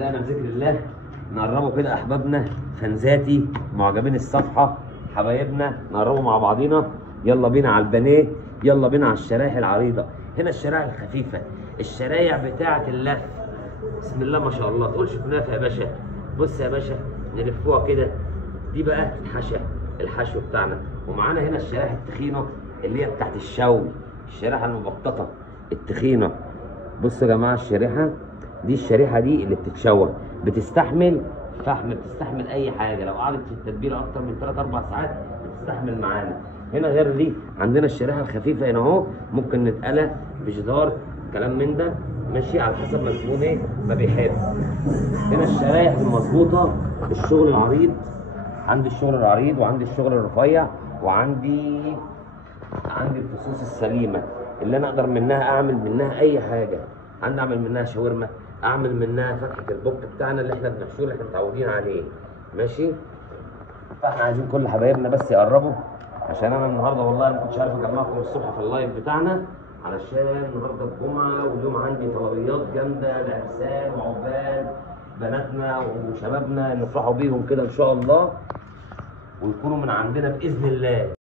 بدأنا بذكر الله. نقربوا كده احبابنا، فانزاتي معجبين الصفحه، حبايبنا، نقربوا مع بعضينا. يلا بينا على البانيه، يلا بينا على الشرايح العريضه. هنا الشرايح الخفيفه، الشرايح بتاعه اللف. بسم الله ما شاء الله، تقولش كنافه يا باشا. بص يا باشا، نلفوها كده، دي بقى الحشو بتاعنا. ومعانا هنا الشرايح التخينه اللي هي بتاعت الشوي، الشريحه المبططه التخينه. بصوا يا جماعه، الشريحه دي اللي بتتشوى، بتستحمل فحم، بتستحمل اي حاجه. لو قعدت في التتبيله اكتر من 3 4 ساعات بتستحمل معانا. هنا غير دي عندنا الشريحه الخفيفه هنا اهو، ممكن نتقلى بجدار كلام من ده، ماشي على حسب ما الزبون ايه ما بيحب. هنا الشرايح المظبوطه، الشغل العريض. عندي الشغل العريض، وعندي الشغل الرفيع، وعندي الفصوص السليمه اللي انا اقدر منها اعمل منها اي حاجه. عندي اعمل منها شاورما، اعمل منها فتحه البوك بتاعنا اللي احنا بنحشوه، اللي احنا متعودين عليه، ماشي. فاحنا عايزين كل حبايبنا بس يقربوا، عشان انا النهارده والله ما كنتش عارف اجمعكم الصبح في اللايف بتاعنا، علشان النهارده الجمعه واليوم عندي طلبيات جامده لعرسان وعقبال بناتنا وشبابنا، نفرحوا بيهم كده ان شاء الله، ويكونوا من عندنا باذن الله.